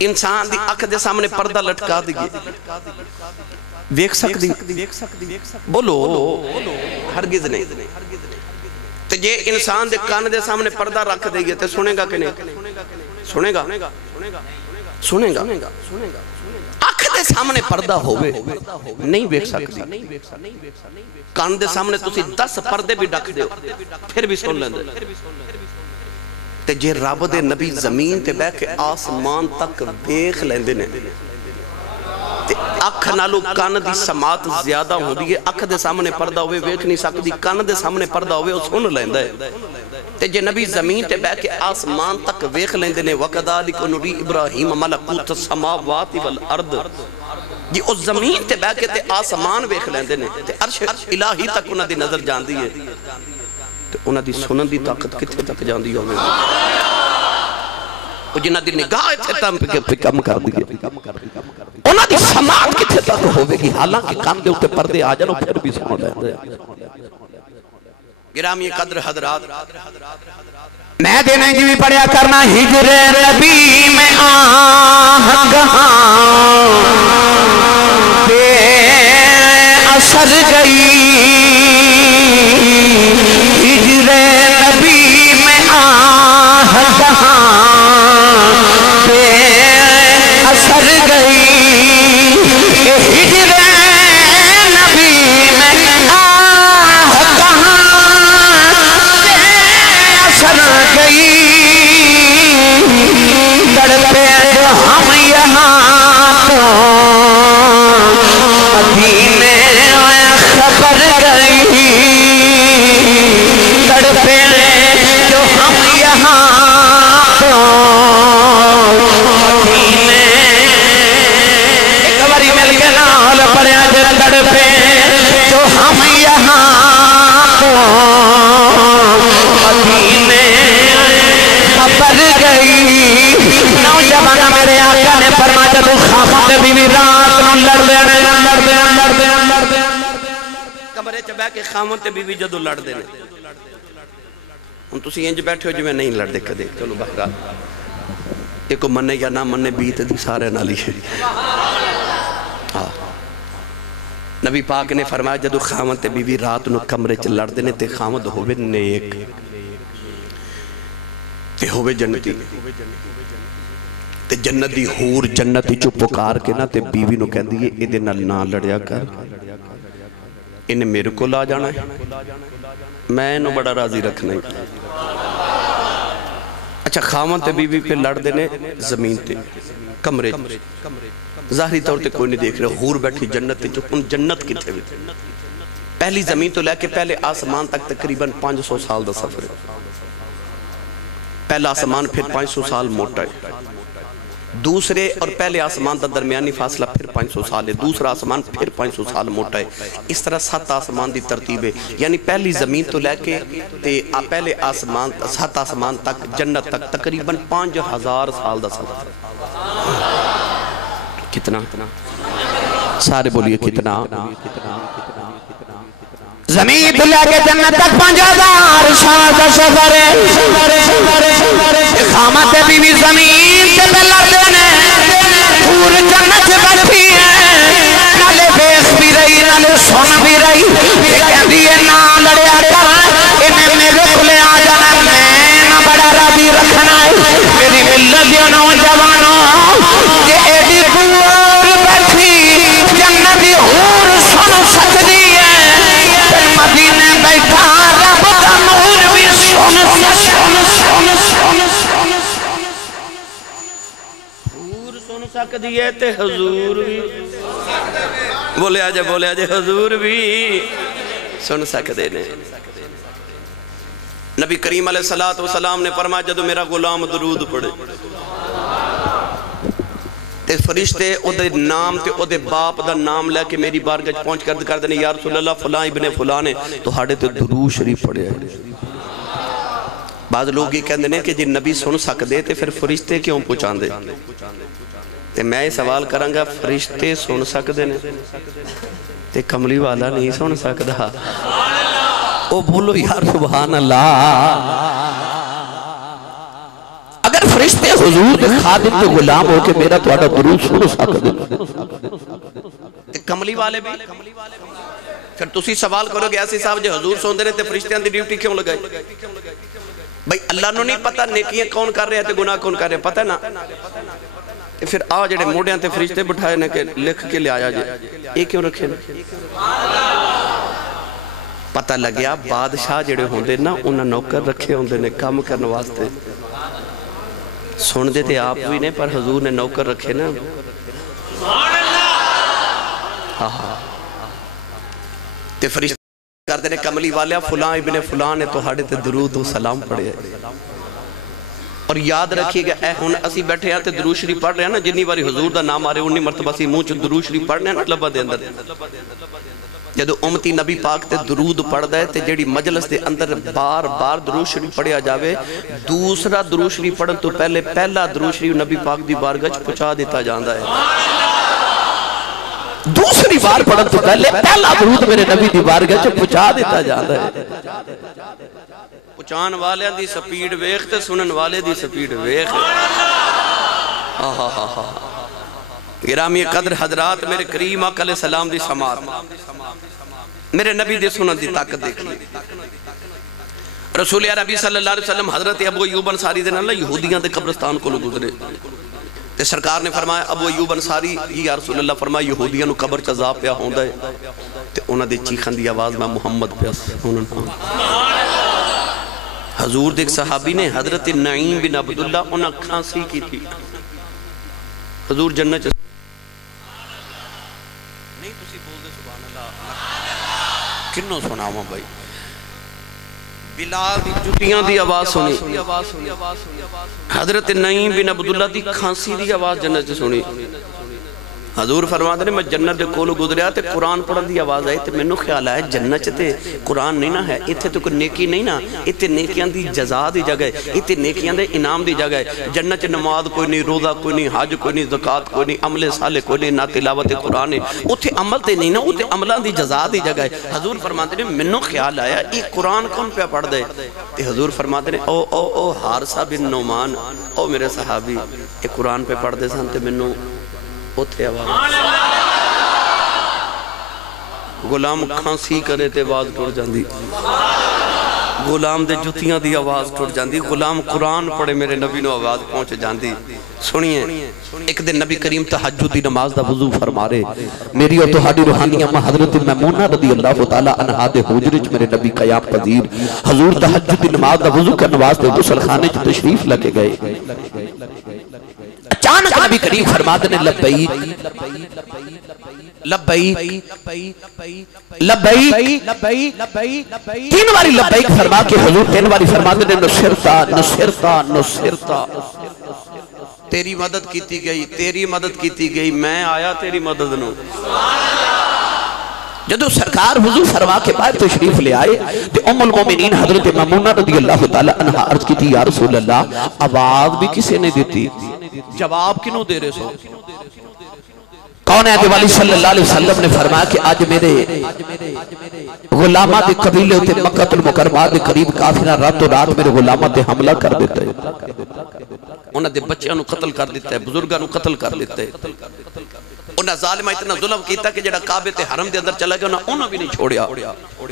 انسان دی اکھ دے سامنے پردہ لٹکا دیئے ویکھ سکتی بولو ہرگز نہیں تو یہ انسان دے کان دے سامنے پردہ رکھ دے گئے تو سنے گا کہ نہیں سنے گا سنے گا آنکھ دے سامنے پردہ ہوئے نہیں بیک سکتی کان دے سامنے تسی 10 پردے بھی ڈک دے پھر بھی سن لیندے تے جے رب دے نبی زمین تے بیٹھ کے آسمان تک بیک لیندے نے تے اکھ نالو کان دی سماعت زیادہ ہو دی ہے اکھ دے سامنے پردہ ہوئے ویکھ نہیں سکتی کان دے سامنے پردہ ہوئے وہ سن لیندے تے جے نبی زمین تے بیٹھ کے آسمان تک ویکھ لیندے نے وَقَذَلِكَ نُرِي إِبْرَاهِيمَ مَلَكُوتَ السَّمَاوَاتِ وَالْأَرْضِ جی اس زمین تے بیٹھ کے تے آسمان ویکھ لیندے نے تے عرش الہی تک انہاں دی نظر جاندی ہے تے انہاں دی سنن دی طاقت کتھے تک جاندی ہوگی وہ جنہاں دی نگاہ اتھے تم پہ کم کر دیئے انہاں دی سماعت کتھے تک ہوگی گی حالانکہ کام دے اتے پردے آ جانو پھر بھی سن لیندے گرامی قدر حضرات میں دینا جی بھی پڑھیا کرنا ہجر ربی میں آہنگاں بے اثر گئی ہجر ربی میں آہنگاں بے اثر گئی ہجر نبی میں آہنگاں گئی تڑپے جو ہم یہاں تو مدینے خبر گئی تڑپے جو ہم یہاں تو مدینے ایک باری مل کے نال پڑھیا جو تڑپے جو ہم یہاں تو مدینے خبر گئی نوجوانہ میرے آقا نے فرمایا جب خامت بیوی رات نو لڑ دے کمرے چ بیٹھ کے خامت بیوی جدو لڑ دے ہن تسی انج بیٹھے ہو جو میں نہیں لڑ دے کدے چلو بہرحال ایک مننے یا نہ مننے بیت دی سارے نال ہی نبی پاک نے فرمایا جدو خامت بیوی رات نو کمرے چ لڑ دے تے خامد ہوے نیک تے ہوئے جنتی تے جنت دی حور جنتی چو پکار کے نا تے بیوی نو کہن دیئے ادھے نال نہ لڑیا کر انہیں میرے کو لا جانا ہے میں انہوں بڑا راضی رکھنا ہے اچھا خامن تے بی بی پہ لڑ دینے زمین تے کمرے ظاہری طور تے کوئی نہیں دیکھ رہے حور بیٹھی جنت تے ان جنت کی تھے پہلی زمین تو لے کے پہلے آسمان تک تقریباً 500 سال دا سفر ہے پہلا آسمان پھر 500 سال موٹا ہے دوسرے اور پہلے آسمان دا درمیانی فاصلہ پھر 500 سال ہے دوسرا آسمان پھر 500 سال موٹا ہے اس طرح 7 آسمان دی ترتیب ہے یعنی پہلی زمین تو لے کے پہلے آسمان 7 آسمان تک جنت تک تقریباً 5000 سال دا سفر کتنا سارے بولیے کتنا زمین تو لے کے جنت تک 5000 سال دا سفر ہے خامت بی بی زمین سے لڑ دینے حور جنت سے بیٹھی ہے نالے بیس بھی رہی نالے سن بھی رہی یہ کہہ دیئے نا لڑیا کر انہیں میرے کھلے آ جانا میں نہ بڑا راضی رکھنا ہے میری ملت دیو نوجوانوں کہ ایڈی حور بیٹھی جنتی حور سن سکتی ہے پھر مدینے بیٹھا رب کا نور بھی سن سک دیئے تے حضور بھی بولے آجے حضور بھی سن سک دینے نبی کریم علیہ السلام نے فرمایا جدو میرا غلام درود پڑھے تے فرشتے او دے نام تے او دے باپ دا نام لے کے میری بارگاہ پہنچ کر دینے یا رسول اللہ فلاں ابن فلاں نے تو ہاڑے تے درود شریف پڑھے ہیں بعض لوگ یہ کہندے ہیں کہ جی نبی سن سک دے تے پھر فرشتے کیوں پہنچان دے تے میں سوال کروں گا فرشتے سن سک دے تے کملی والا نہیں سن سکدا او بولو یار سبحان اللہ اگر فرشتے حضور دے خادم تے غلام ہو کے میرا تواڈا درود سن سک دے تے کملی والے بھی پھر تسی سوال کرو گے ایسی صاحب جے حضور سن دے تے فرشتیاں دی ڈیوٹی کیوں لگائی بھئی اللہ نو نہیں پتہ نیکیاں کون کر رہے ہیں تے گناہ کون کر رہے ہیں پتہ نا پھر آج جڑے موڑیاں تے فرشتے بٹھائے نے کہ لکھ کے لے آیا جائے یہ کیوں رکھے نا پتہ لگیا بادشاہ جڑے ہوندے نا انہاں نوکر رکھے ہوندے نے کام کرنے واسطے سن دے تے آپ بھی نے پر حضور نے نوکر رکھے نا تے فرشتے کر دینے کملی والے فلاں ابن فلاں نے تو ہاڑے تے درود و سلام پڑھے اور یاد رکھیے گا اے ہن اسی بیٹھے ہیں تے درود شریف پڑھ رہے ہیں نا جنی باری حضور دا نام آ رہے انہی مرتبہ سی منہ چ درود شریف پڑھ رہے ہیں نا لبا دے اندر جدو امتی نبی پاک تے درود پڑھ دے تے جیڑی مجلس دے اندر بار بار درود شریف پڑھیا جاوے دوسرا درود شریف پڑھن تو پہلے پہلا درود شریف نبی پاک دی بارگاہ پہنچا دیتا جاندا ہے دوسری بار پڑھن تو پہلے پہلا درود میرے نبی دی بارگاہ پہنچا دیتا جاندا ہے پہنچان والے دی سپیڈ ویخ تے سنن والے دی سپیڈ ویخ گرامی قدر حضرات میرے کریم آقا علیہ السلام دی سماعت میرے نبی دے سنن دی طاقت دیکھئے رسول عربی صلی اللہ علیہ وسلم حضرت ابو ایوب انصاری دے اللہ یہودیاں دے قبرستان کو گزرے تے سرکار نے فرمایا ابو ایوب انصاری یا رسول اللہ فرمایا یہودیاں نو قبر چذاب پیا ہوندہ ہے تے انہاں دے چیخن دی آواز میں محمد پیا سنن حضور دیکھ صحابی نے حضرت نعیم بن عبداللہ انہاں کھانسی کی تھی حضور جنت نہیں تسی بول دے سبحان اللہ کنوں سناواں بھائی بلال دی جتیاں دی آواز سنی حضرت نعیم بن عبداللہ دی کھانسی دی آواز جنت سنی حضور فرماتے ہیں میں جنت دے کولو گزریا تے قرآن پڑھن دی آواز آئی تے میں نو خیال آئے جنت تے قرآن نہیں نہ ہے اتھے تو کوئی نیکی نہیں نا اتھے نیکیاں دی جزا دی جگہ ہے اتھے نیکیاں دے انعام دی جگہ ہے جنت نماز کوئی نہیں روزہ کوئی نہیں حج کوئی نہیں زکاة کوئی نہیں عمل صالح کوئی نہیں نہ تلاوت قرآن ہے اتھے عمل تے نہیں نا اتھے عملان دی جزا دی جگہ ہے حضور فرماتے ہیں میں نو خیال آیا یہ قرآن کون پہ پڑھ دے تے حضور فرماتے ہیں او حارثہ بن نعمان او میرے صحابی یہ قرآن پہ پڑھ دے سانتے میں نو اتھے آواز غلام کھانسی کرے تے آواز ٹوڑ جاندی غلام دے جتیاں دی آواز ٹوٹ جاندی غلام قرآن پڑھے میرے نبی نو آواز پہنچ جاندی سنیے ایک دن نبی کریم تہجد دی نماز دا وضو فرما رہے میری اور تہاڈی روحانی اماں حضرت میمونہ رضی اللہ تعالی عنہا دے حجرے وچ میرے نبی قیام پذیر حضور تہجد دی نماز دا وضو کرنے واسطے غسل خانے وچ تشریف لے کے گئے اچانک نبی کریم فرماتے نے لبیک لبیک لبیک تین باری لبیک فرما کے حضور تین باری فرماتے نے نصرتا نصرتا نصرتا تیری مدد کیتی گئی تیری مدد کیتی گئی میں آیا تیری مدد نو جدو سرکار وضو فرما کے باہر تشریف لے آئے تو ام المومنین حضرت میمونہ رضی اللہ تعالی عنہ عرض کی تھی یا رسول اللہ آواز بھی کسی نے دیتی جواب کنوں دے رہے سو کون ہے والی صلی اللہ علیہ وسلم نے فرمایا کہ آج میرے غلامات قبیلے ہوتے مکہ المکرمہ دے قریب کافرہ رات و رات میرے غلامات حملہ کر دیتے انہاں دے بچیاں نو قتل کر دیتا ہے بزرگاں نو قتل کر دیتا ہے انہاں ظالمہ اتنا ظلم کیتا کہ جڑا کعبے تے حرم دے اندر چلا گیا انہاں بھی نہیں چھوڑیا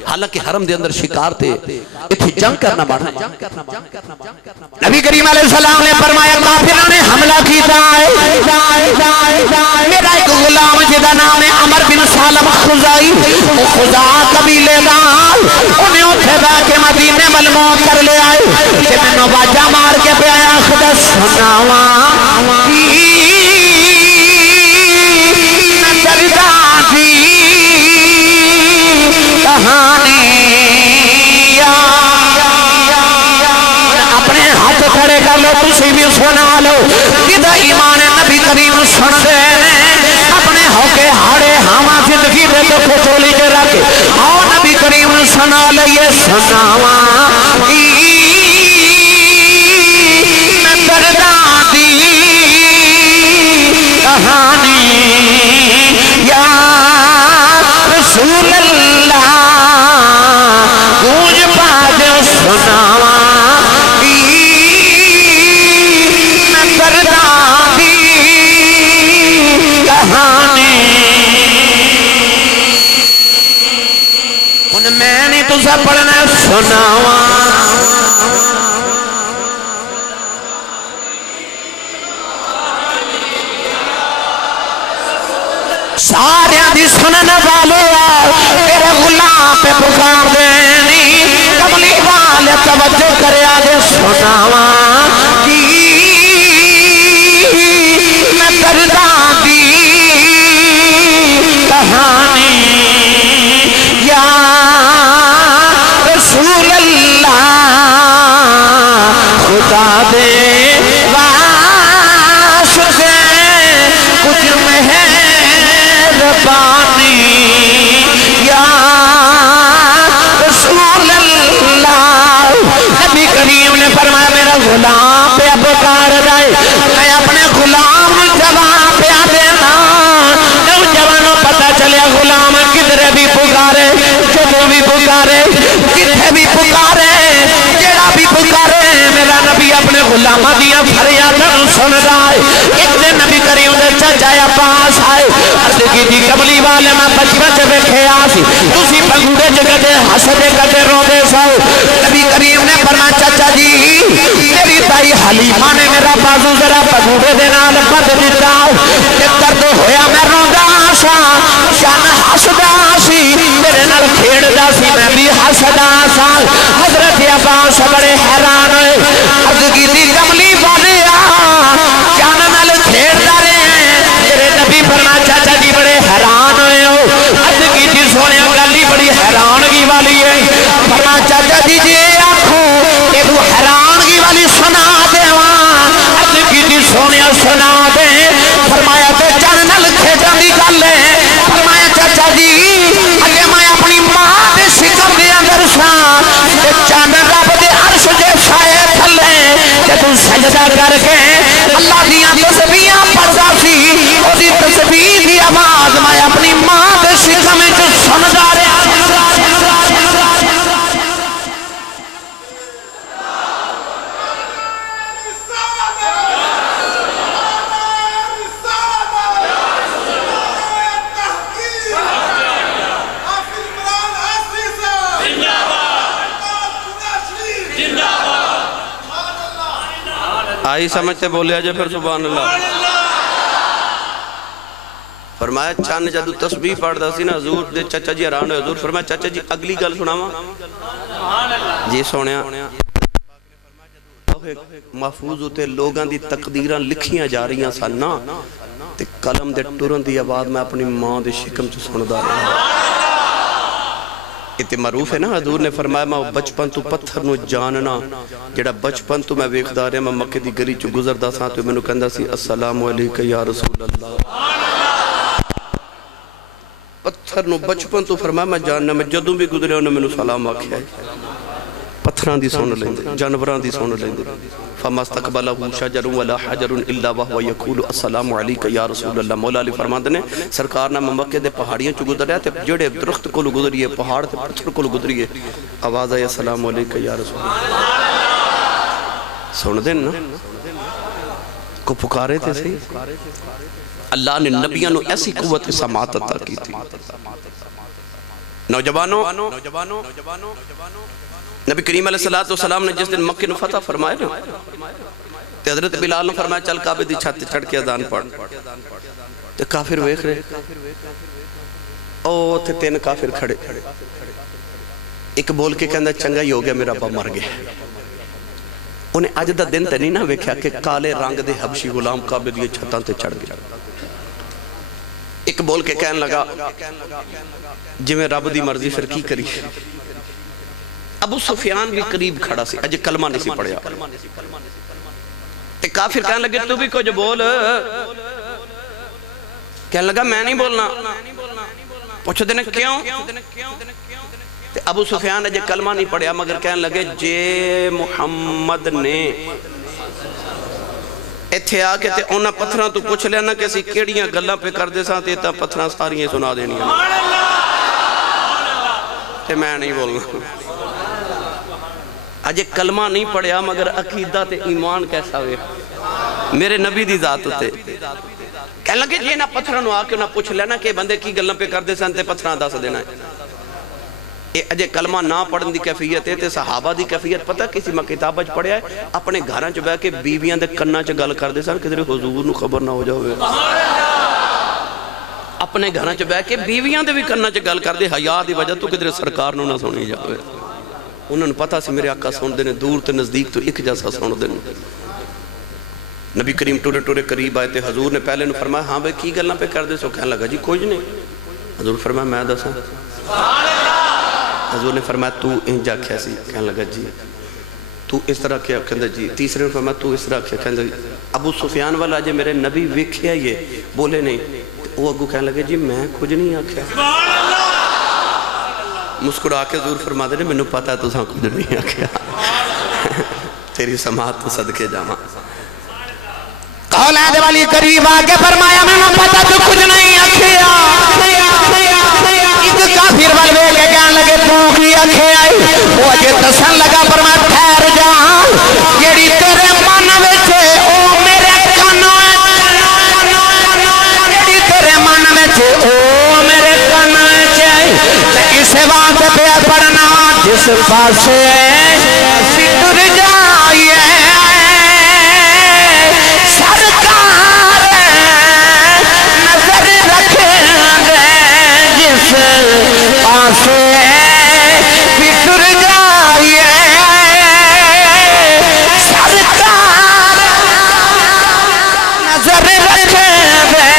حالانکہ حرم دے اندر شکار تے اتھی جنگ کرنا بڑھا نبی کریم علیہ السلام نے فرمایا کافروں نے حملہ کیتا ہے میرا ایک غلام جدا نام ہے عمر بن سالم خزائی وہ خزا قبیلے دار انہیں اتھے با کے مدینے ملموت کر لے آئے کہ میں نو باجہ مار کے پہ آیا خدا سناواں اپنے ہاتھ کھڑے کر لو تسی بھی سنا لو جدہ ایمان نبی کریم سن دے اپنے ہوکے ہاڑے ہاں زندگی دے تو پھوچولی کے رکھے آؤ نبی کریم سنا لئے سناواں میں درداں دی کہانی یا رسول اللہ گونج باج سناواں میں درداں دی کہانی ان میں نے تجھے پڑھنا سناواں سارے دی سنن والے تیرے غلام پہ پکار دینی کملی والے توجہ کرے آگے سناواں میں درداں دی کہانی یا رسول اللہ خدا دے واسطے کچھ مہربانی یا رسول اللہ نبی کریم نے فرمایا میرا غلام پہ پکار رہے میں اپنے غلام جوان پہ دینا نوجوانوں پتہ چلے غلام کدھر بھی پکارے جب بھی پکارے کتھے بھی پکارے جڑا بھی پکارے میرا نبی اپنے غلامہ دیا فریادن سن رہا ہے ایک دن نبی کریم نے چچایا پاس آئے عرض کی تھی کبلی والے میں بچپن سے بیٹھے آسی تسی پنگوڑے جگتے حسدے کتے رو دے سو نبی کریم نے فرمایا چچا جی میری تائی حلیمہ نے میرا بازو ذرا پنگوڑے دینا لپت دیتا کہ درد ہویا میں روندہ آسا شان حسدہ آسی میرے نال کھیڑ دا سی میں بھی حسدہ آسا حضرت عباس بڑے حیران ہوئے عرض کی تھی کملی والے شان نال کھیڑ دا رہے میرے نبی فرمایا چاچا جی بڑے حیران ہوئے ہو عرض کی تھی سونے گلی بڑی حیرانگی والی ہے فرمایا چاچا جی جی آنکھوں کہ تو حیرانگی والی سنا دے عرض کی تھی سونے سنا دے فرمایا تو چان نال کھیڑا دی گل ہے فرمایا چاچا جی اگے میں اپنی ماں دے شکم دے اندر سان تے چان رب دے عرش دے سائے تھلے تے تو سجدہ کر کے اللہ دیاں تسبیحاں پڑھدا سی او دی تسبیح دی آواز میں اپنی ماں دے شکم وچ سندا رہیا آئی سمجھتے بولے آجے پھر سبحان اللہ۔ فرمایا چاند جدو تسبیح پڑھ دا سی نا حضور دے چچا جی حیران ہوئے، حضور فرمایا چچا جی اگلی گل سناواں جی سونیا محفوظ ہوتے لوگاں دی تقدیراں لکھیاں جا رہی ہیں سننا تے قلم دے ٹرن دی آواز میں اپنی ماں دے شکم سے سن دا رہا۔ اتنے معروف ہے نا حضور نے فرمایا میں بچپن تو پتھر نو جاننا جڑا بچپن تو میں ویکھ دا رہا میں مکے دی گلی چو گزر دا ساں تو میں نو کہندا سی السلام علیکہ یا رسول اللہ۔ پتھر نو بچپن تو فرمایا میں جاننا میں جدوں بھی گزرے انہوں نے میں نو سلام آکھیا ہے۔ پتھران دی سن لیندے جانوران دی سن لیندے فَمَسْتَقْبَلَهُ شَجَرٌ وَلَا حَجَرٌ إِلَّا وَهُوَ يَقُولُ السلام علیکہ یا رسول اللہ۔ مولا علی فرماندے نے سرکار نہ مکے دے پہاڑیاں چو گزر رہا تے جڑے درخت کو گزریے پہاڑ تے پتھر کو گزریے آواز آئی السلام علیکہ یا رسول اللہ۔ سن دیں نا کو پکارے تھے صحیح اللہ نے نبیاں نو ایسی قوت سماعت عطا کی تھی۔ نوجوانوں نبی کریم علیہ السلام نے جس دن مکہ نو فتح فرمائے نا تے حضرت بلال نے فرمایا چل کعبے دی چھت چڑھ کے اذان پڑھ تے کافر ویکھ رہے او تے تین کافر کھڑے ایک بول کے کہندا چنگا ہی ہو گیا میرا ابا مر گیا۔ انہیں اج دا دن تے نہیں نہ ویکھیا کہ کالے رنگ دے حبشی غلام کعبے دی چھتاں تے چڑھ گیا۔ ایک بول کے کہن لگا جی میں رب دی مرضی پھر کی کری۔ ابو سفیان بھی قریب کھڑا سی اجے کلمہ نہیں سی پڑھیا تے کافر کہنے لگے تو بھی کچھ بول کہنے لگا میں نہیں بولنا پوچھو دینے کیوں تے ابو سفیان اجے کلمہ نہیں پڑھیا مگر کہنے لگے جے محمد نے ایتھے آکے تے اونا پتھراں تو پوچھ لینا کہ اسی کیڑیاں گلاں پہ کر دے ساں تے تا پتھراں ساریاں سنا دینی تے میں نہیں بولنا۔ اجے کلمہ نہیں پڑھیا مگر عقیدہ تے ایمان کیسا ہوئے میرے نبی دی ذات ہوتے کہنے لگے جی نہ پتھرانو آکے نہ پوچھ لینا کہ بندے کی گلن پہ کر دے سانتے پتھران دس دینا ہے۔ اجے کلمہ نہ پڑھن دی کیفیت ہے تے صحابہ دی کیفیت پتہ کسی میں کتابہ چ پڑھیا ہے اپنے گھران چ بہ کے بیویاں دے کناں چ گل کر دے سان کدھر حضور نو خبر نہ ہو جاوے اپنے گھران چ بہ کے بیویاں دے بھی کناں چ گل کر دے حیا دی وجہ تو کدھر سرکار نو نہ سنی جاوے۔ انہوں نے پتا سی میرے آقا سن دینے دور تے نزدیک تو ایک جیسا سن دینے۔ نبی کریم ٹورے ٹورے قریب آئے تھے حضور نے پہلے نے فرمایا ہاں بھئی کی گلنا پہ کر دے سو کہنے لگا جی کوئی نہیں حضور فرمایا میں دسا حضور نے فرمایا تو انجا کیا سی کہنے لگا جی تو اس طرح کیا کہنے جی تیسرے نے فرمایا تو اس طرح کیا کہنے ابو سفیان والا جے میرے نبی ویکھیا یہ بولے نہیں وہ اگو کہنے لگے جی میں کچھ نہیں آکھیا مسکرا کے حضور فرما دے میں نے پتا ہے تو ساں کچھ نہیں آکھیا تیری سماعت تو صدقے جاما اولاد والی قریب آگے فرمایا میں نے پتا تو کچھ نہیں آکھیا ایک کافر والوے کے کہنے لگے تو کی آکھیا وہ اجے تسن لگا فرمایا ٹھہر جا جیڑی تیرے من وچ او میرے کن جیڑی تیرے من وچ او میرے کن اسے واسطے پہ پڑھنا جس پاسے ٹر جائے سرکار نظر رکھیں گے جس پاسے ٹر جائے سرکار نظر رکھیں گے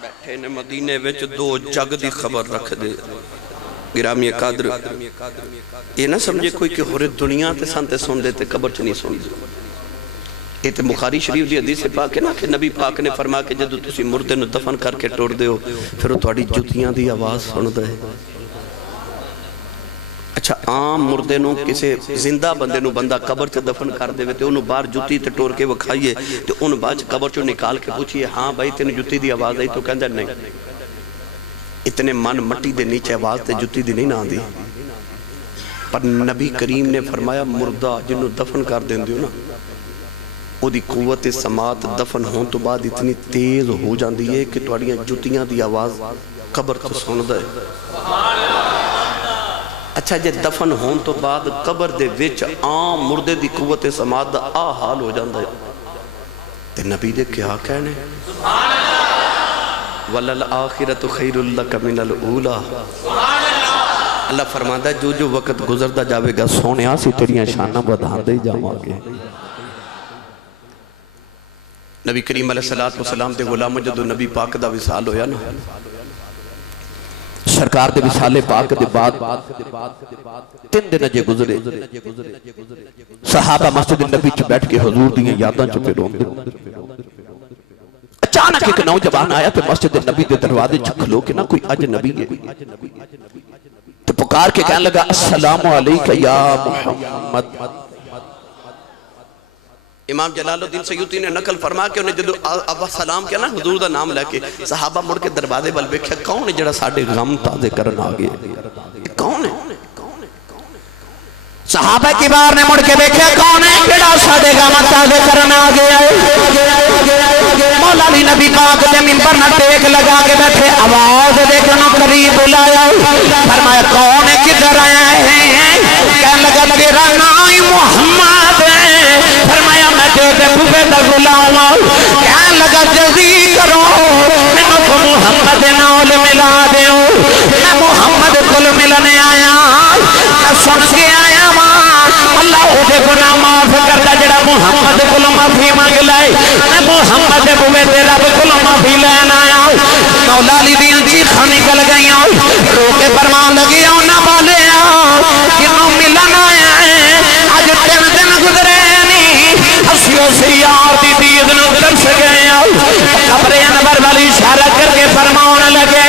بیٹھے میں مدینے وچ دو جگ دی خبر رکھ دے گرامی قادر یہ نہ سمجھے کوئی کہ ہورے دنیا تے سانتے سن دے تے قبر چ نہیں سن دے یہ تے بخاری شریف دی حدیث پاک ہے نا کہ نبی پاک نے فرمایا کہ جدو تسی مردے نو دفن کر کے ٹوڑ دے ہو پھر وہ تہاڈی جتیاں دی آواز سن دے اچھا عام مردے نو کسے زندہ بندے نو بندہ قبر چ دفن کر دے تے انہوں باہر جتی تے ٹور کے وکھائیے تے انہوں بعد قبر چ نکال کے پوچھئے ہاں بھائی تین جتی دی آواز آئی تو کہندہ نہیں اتنے من مٹی دے نیچے آواز تے جتی دی نہیں نہ دی پر نبی کریم نے فرمایا مردہ جنہوں دفن کر دیں دیو نا وہ دی قوت سماعت دفن ہون تو بعد اتنی تیز ہو جاندی ہے کہ تواڈیاں جتیاں دی آواز قبر تو سندا ہے۔ اچھا جے دفن ہون تو بعد قبر دے وچ عام مردے دی قوت سماعت دا حال ہو جاندا ہے تے نبی دے کیا کہنے وَلَلْآخِرَةُ خَيْرٌ لَكَ مِنَ الْأُولَى۔ اللہ فرماتا ہے جو جو وقت گزرتا جاوے گا سونیا سی تیریاں شانہ بدھان دے جاؤں آگے۔ نبی کریم علیہ السلام دے غلام جدو نبی پاک دا وصال ہویا نا، سرکار دے وصال پاک دے بعد 3 دن جے گزرے، صحابہ مسجد نبی چ بیٹھ کے حضور دیاں یاداں چ پہ روندے۔ اچانک ایک نوجوان آیا تو مسجد نبی دے دروازے چ کھلو کے نہ کوئی اجنبی ہے، تو پکار کے کہنے لگا السلام علیکہ یا محمد۔ امام جلال الدین سیوطی نے نقل فرما کے انہیں جدو ابا سلام کیا نا حضور دا نام لے کے صحابہ مڑ کے دروازے بل بیکھیا کون ہے جڑا ساڑھے غم تازے کرن آگے، کون ہے؟ صحابہ کی بار نے مڑ کے بیکھیا کون ہے جڑا ساڑھے غم تازے کرن آگے آئے۔ مولا علی نبی پاک دے منبر نہ ٹیک لگا کے بیٹھے، آواز دیکھنو قریب بلایا، فرمایا کون ہے کدھر آیا ہے؟ کہنے لگا تیرا نام محمد ہے، فرمایا میں تیرے پھوپے دا غلام ہوں، کہنے لگا جلدی کرو میں کو محمد نال ملا دیو، میں محمد کل ملنے آیا، میں سن کے آیا اللہ او دے گناہ معاف کرتا جڑا محمد کل معافی مانگ لائے، میں محمد بوے دے رب کل معافی لینا آیا۔ مولا علی دیاں چیخاں نکل گئیاں، رو کے فرمان لگی نہ والے کنوں ملن آیا ہے، آج 3 دن گزرے نہیں اسیوں سے یار دی دید نو ترس گئے، قبر انور والی اشارہ کر کے فرمان لگے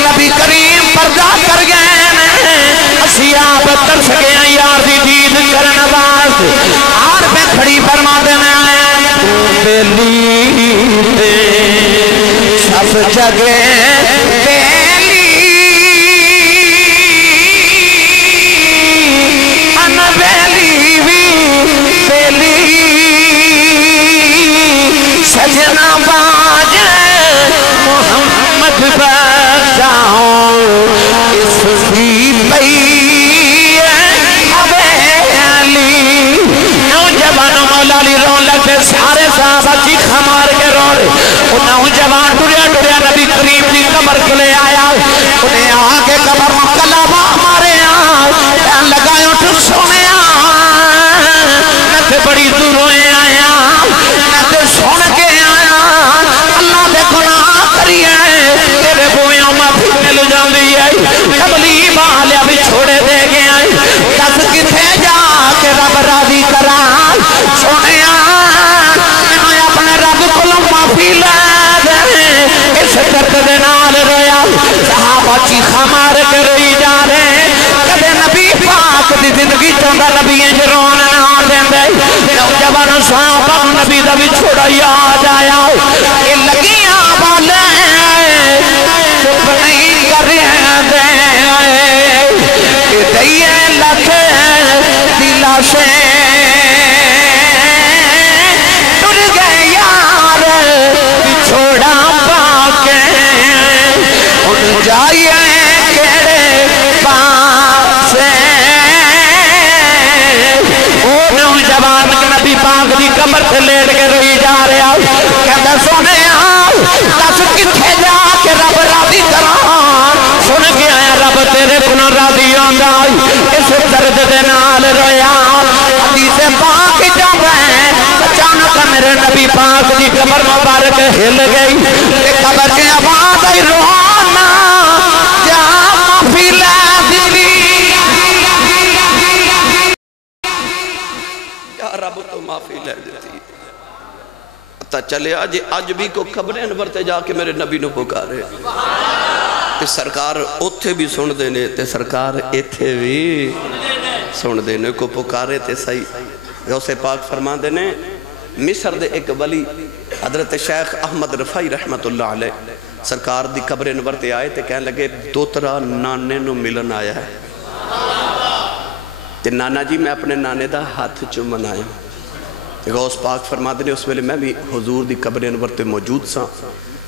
نبی کریم پردہ کر گئے اسیاب ترس گئے یار دی دید کرن باز آر پہ کھڑی فرما دینا ہے بیلی دے سب جگہ بیلی ان بیلی بھی بیلی سجنہ باج محمد بخشاؤں اس بھی پئی سارے صحابہ چیخا مار کے رو رہے، نوجوان ٹریا ٹریا نبی کریم دی قبر کو لے آیا، انہیں آگے قبر کلمہ مارے کہنے لگا اٹھ سونے میں تے بڑی دورویں آیا، میں تے سن کے آیا، اللہ دے گناہ کریے تیرے بویوں معافی مل جاندی ہے، قبلی بالے ابھی چھوڑے دے گیا، دس کتھے جا کے رب راضی کرا سونے اس درد دے نال رویا، صحابہ چیخا مار کے روئی جا رہے، کدے نبی پاک دی زندگی چوندا نبی جرون نہ دیں دے، نوجوان صحابہ نبی دا بھی چھوڑا یاد آیا، یہ لگیاں والے چپ نہیں کر رہے دے، کہ دئیے لکھے دلا سے چھوڑا پاکے ان جائیے کیڑے پاسے، وہ نوجوان نبی پاک دی قبر سے لیٹ کے روئی جا رہا، کہتا سونے دس کتھے جا کے رب راضی کرا، سن کے آیا رب تیرے کنا راضی آنگا، اس درد دے نال رویا، حدیث پاک جب ہے اچانک میرے نبی پاک دی قبر مبارک ہل گئی، قبر کے آواز آئی روحانا جا معافی لے دلی، یا رب تو معافی لے دیتی، پتہ چلے آج بھی کو قبر انور تے جا کے میرے نبی نو پکارے، تے سرکار اتھے بھی سن دینے تے سرکار ایتھے بھی سن دینے کو پکارے تے صحیح۔ غوث پاک فرما دینے مصر دے ایک ولی حضرت شیخ احمد رفائی رحمت اللہ علیہ سرکار دی قبر انور تے آئے تے کہنے لگے دوترا نانے نو ملن آیا ہے، تے نانا جی میں اپنے نانے دا ہاتھ چومن آیا، غوث پاک فرما دے اس ویلے میں بھی حضور دی قبر انور تے موجود سا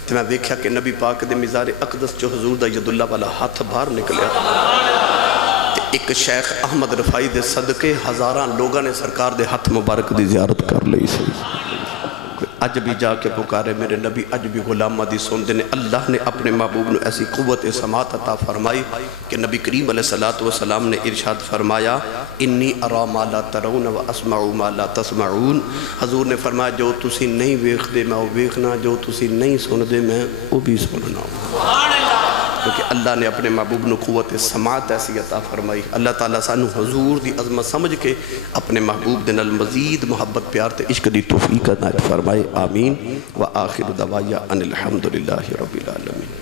تو میں دیکھا کہ نبی پاک دے مزار اقدس جو حضور دا ید اللہ والا ہاتھ باہر نکلیا ایک شیخ احمد رفائی دے صدقے ہزاران لوگاں نے سرکار دے ہاتھ مبارک دی زیارت کر لئی سی اج بھی جا کے پکارے میرے نبی اج بھی غلامہ دی سن دینے اللہ نے اپنے محبوب نے ایسی قوت سماعت عطا فرمائی کہ نبی کریم علیہ السلام نے ارشاد فرمایا انی ارا ما لا ترون و اسمع ما لا تسمعون حضور نے فرمایا جو تسی نہیں ویکھ دے میں وہ ویکھنا جو تسی نہیں سن دے میں وہ بھی سننا کیونکہ اللہ نے اپنے محبوب نے قوت سماعت ایسی عطا فرمائی اللہ تعالیٰ سانو حضور دی عظمت سمجھ کے اپنے محبوب دے نال مزید محبت پیار تے عشق دی توفیق عنایت فرمائے آمین وآخر دعوایا ان الحمدللہ رب العالمین